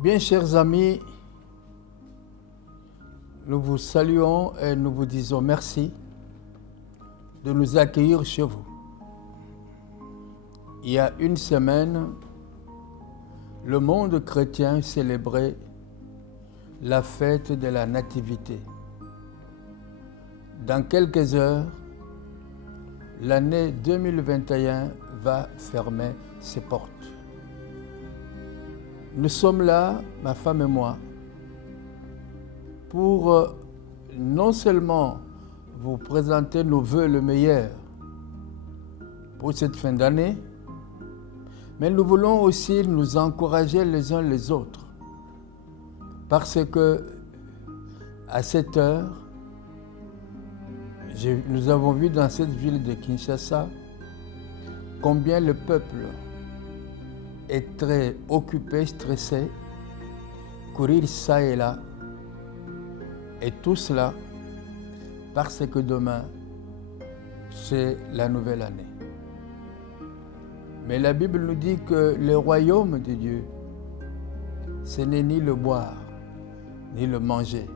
Bien, chers amis, nous vous saluons et nous vous disons merci de nous accueillir chez vous. Il y a une semaine, le monde chrétien célébrait la fête de la Nativité. Dans quelques heures, l'année 2021 va fermer ses portes. Nous sommes là, ma femme et moi, pour non seulement vous présenter nos vœux le meilleur pour cette fin d'année, mais nous voulons aussi nous encourager les uns les autres. Parce que à cette heure, nous avons vu dans cette ville de Kinshasa combien le peuple est très occupé, stressé, courir ça et là, et tout cela parce que demain, c'est la nouvelle année. Mais la Bible nous dit que le royaume de Dieu, ce n'est ni le boire, ni le manger.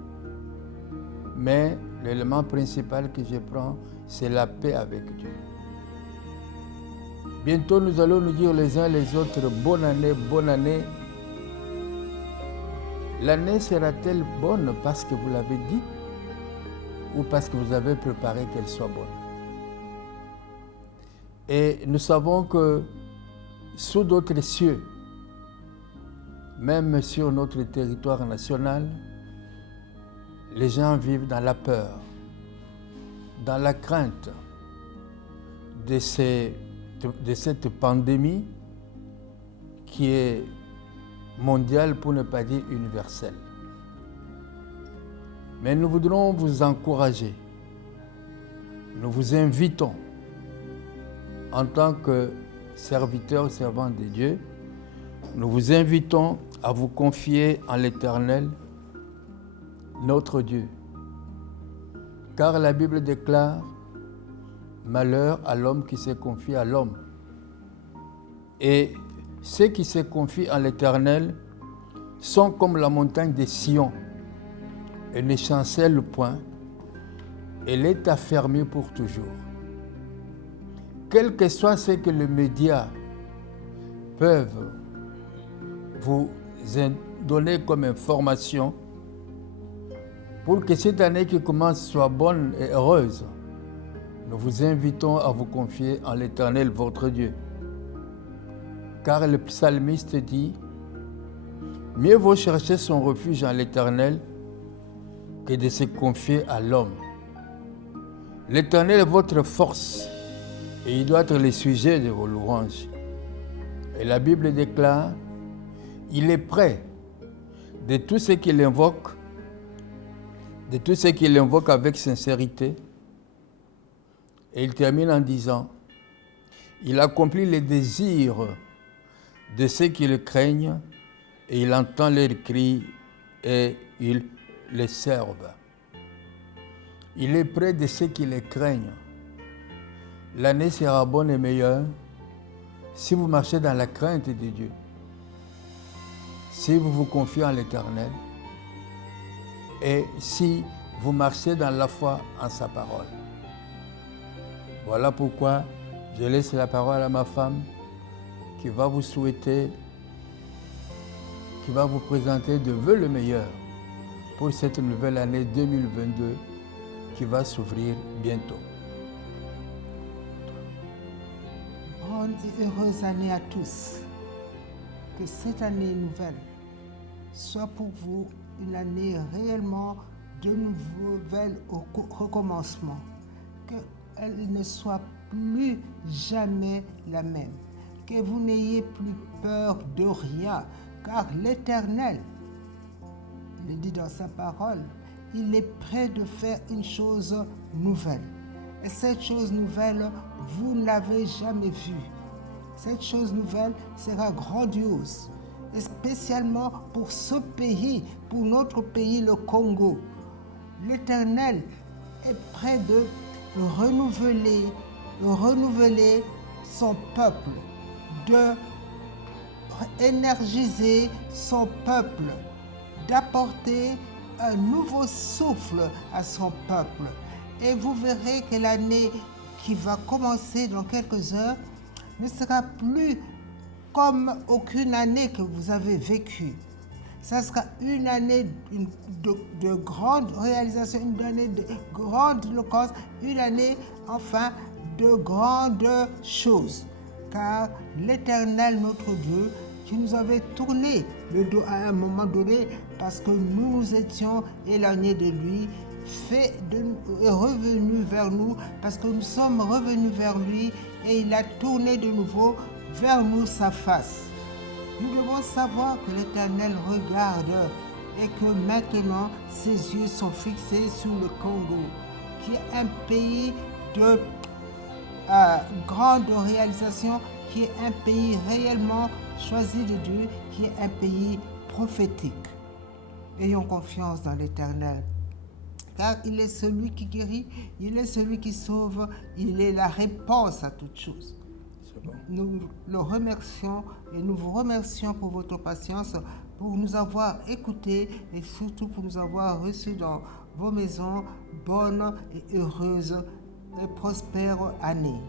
Mais l'élément principal que je prends, c'est la paix avec Dieu. Bientôt, nous allons nous dire les uns les autres, bonne année, bonne année. L'année sera-t-elle bonne parce que vous l'avez dit ou parce que vous avez préparé qu'elle soit bonne? Et nous savons que sous d'autres cieux, même sur notre territoire national, les gens vivent dans la peur, dans la crainte de cette pandémie qui est mondiale pour ne pas dire universelle. Mais nous voudrons vous encourager. Nous vous invitons en tant que serviteurs, servants de Dieu, nous vous invitons à vous confier en l'Éternel, notre Dieu. Car la Bible déclare « Malheur à l'homme qui se confie à l'homme ». Et ceux qui se confient en l'Éternel sont comme la montagne de Sion. Elle ne chancelle point, elle est affermie pour toujours. Quel que soit ce que les médias peuvent vous donner comme information, pour que cette année qui commence soit bonne et heureuse, nous vous invitons à vous confier en l'Éternel, votre Dieu. Car le psalmiste dit, « Mieux vaut chercher son refuge en l'Éternel que de se confier à l'homme. L'Éternel est votre force et il doit être le sujet de vos louanges. » Et la Bible déclare, « Il est près de tous ceux qui l'invoquent, avec sincérité. » Et il termine en disant, « Il accomplit les désirs de ceux qui le craignent et il entend leurs cris et il les serve. » Il est près de ceux qui les craignent. L'année sera bonne et meilleure si vous marchez dans la crainte de Dieu, si vous vous confiez en l'Éternel et si vous marchez dans la foi en sa parole. Voilà pourquoi je laisse la parole à ma femme qui va vous souhaiter, qui va vous présenter de vœux le meilleur pour cette nouvelle année 2022 qui va s'ouvrir bientôt. Bonne et heureuse année à tous. Que cette année nouvelle soit pour vous une année réellement de nouvelles recommencements. Qu'elle ne soit plus jamais la même. Que vous n'ayez plus peur de rien, car l'Éternel, il dit dans sa parole, il est prêt de faire une chose nouvelle. Et cette chose nouvelle, vous ne l'avez jamais vue. Cette chose nouvelle sera grandiose, et spécialement pour ce pays, pour notre pays, le Congo. L'Éternel est prêt de renouveler son peuple, de énergiser son peuple, d'apporter un nouveau souffle à son peuple. Et vous verrez que l'année qui va commencer dans quelques heures ne sera plus comme aucune année que vous avez vécue. Ça sera une année de grande réalisation, une année de grande éloquence, une année enfin de grandes choses. Car l'Éternel, notre Dieu, qui nous avait tourné le dos à un moment donné parce que nous nous étions éloignés de lui, est revenu vers nous parce que nous sommes revenus vers lui et il a tourné de nouveau vers nous sa face. Nous devons savoir que l'Éternel regarde et que maintenant ses yeux sont fixés sur le Congo, qui est un pays de grande réalisation, qui est un pays réellement choisi de Dieu, qui est un pays prophétique. Ayons confiance dans l'Éternel, car il est celui qui guérit, il est celui qui sauve, il est la réponse à toutes choses. Nous le remercions et nous vous remercions pour votre patience, pour nous avoir écoutés et surtout pour nous avoir reçus dans vos maisons. Bonne et heureuse et prospère année.